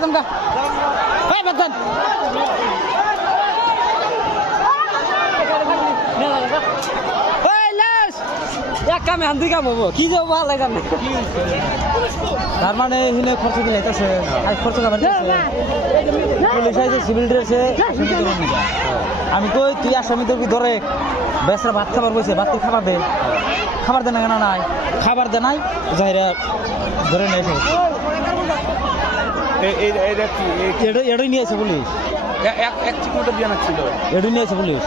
Zamka. Hei, bagan. Hei, Les. Ya kami hanti kamu bu. Ki jauh balik kami. তার মানে এখানে খরচ কি লাইতাছে আজ খরচ কামাতে পুলিশ আইছে সিভিল ড্রেসে আমি কই তুই আসামি তো ধরে বেসরা ভাত খাবার বসে ভাত খাবার দে না কেন নাই খাবার দে নাই যাইরা ধরে নিয়ে এসে এটাই নিয়ে আসে পুলিশ এক চিকুটা দিয়ে ছিল এটাই নিয়ে আসে পুলিশ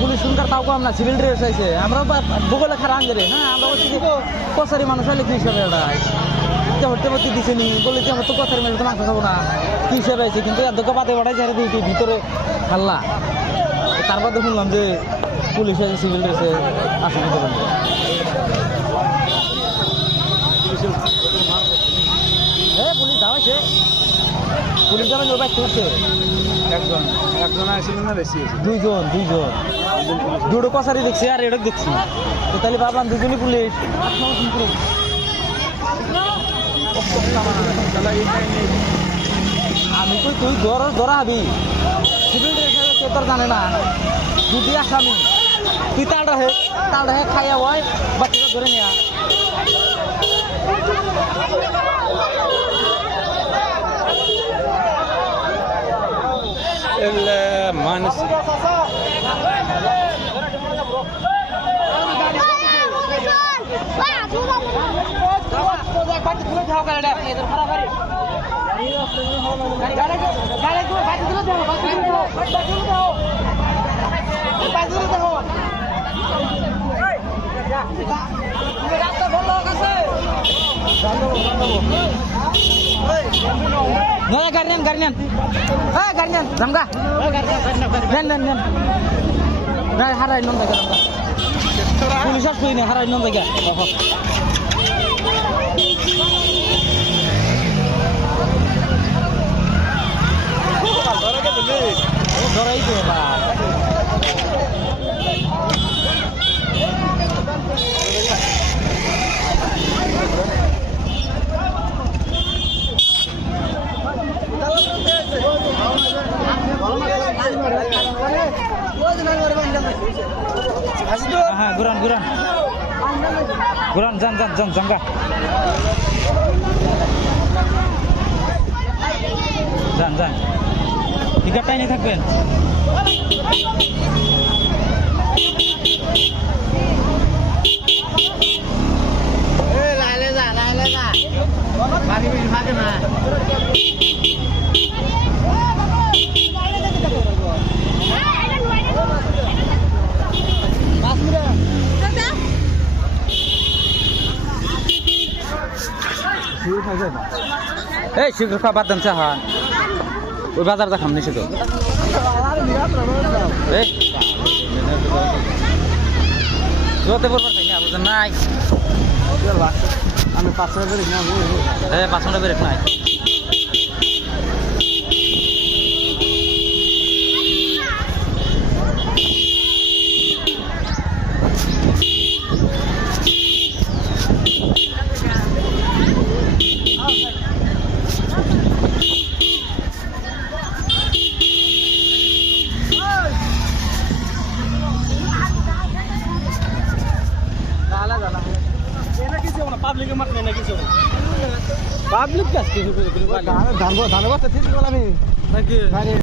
পুলিশ শুনকার তাও কম না সিভিল ড্রেস আছে আমরা ভূগোলে খারাপ আঙ্গেরে হ্যাঁ আমরা হচ্ছে কি কসারি মানুষ হলে কি হিসাবে এটা হতে পারতে দিছে নি বলে যে আমার তো কসারি মানুষ তো মাংস খাবো না কি হিসাবে আছে কিন্তু এত পাতে বাড়াইছে আর দিয়েছি ভিতরে হাল্লা তারপর তো শুনলাম যে পুলিশ আছে সিভিল ড্রেসে আসে কিন্তু হ্যাঁ পুলিশ দাঁড়াইছে পুলিশ যাবে বাইক তুলছে একজন আসছিল না বেশি দুইজন দুটো কসারি দেখছি আর এটা দেখছি তো তাহলে ভাবলাম দুজনই পুলিশ আমি তো তুই ধরা হবি সিভিল ড্রেসের কেউ তোর জানে না দুটি আসামি তুই তালটা হে খাইয়া হয় বাচ্চাটা ধরে নেয়া মানুষ গার্নিয়ান জামগা হারাই নন জায়গা পুলিশ আসবই না হারাই নন জায়গা ধরাই তো হ্যাঁ ঘুরান যান জামগা যান টিকাটাই নিয়ে থাকবেন লাইলে যা ভাগে না এই শীঘ্র খাওয়া বাদ দেন চাহান ওই বাজার দেখাম নিছে তো এই জোতে পড়বার তাই না বুঝেন নাই আমি 500 টাকা বেরিয়ে হ্যাঁ 500 টাকা বেরেক নাই পাবলিক কাজ কিছু ধান ধান বাচ্চা ঠিক বল আমি নাকি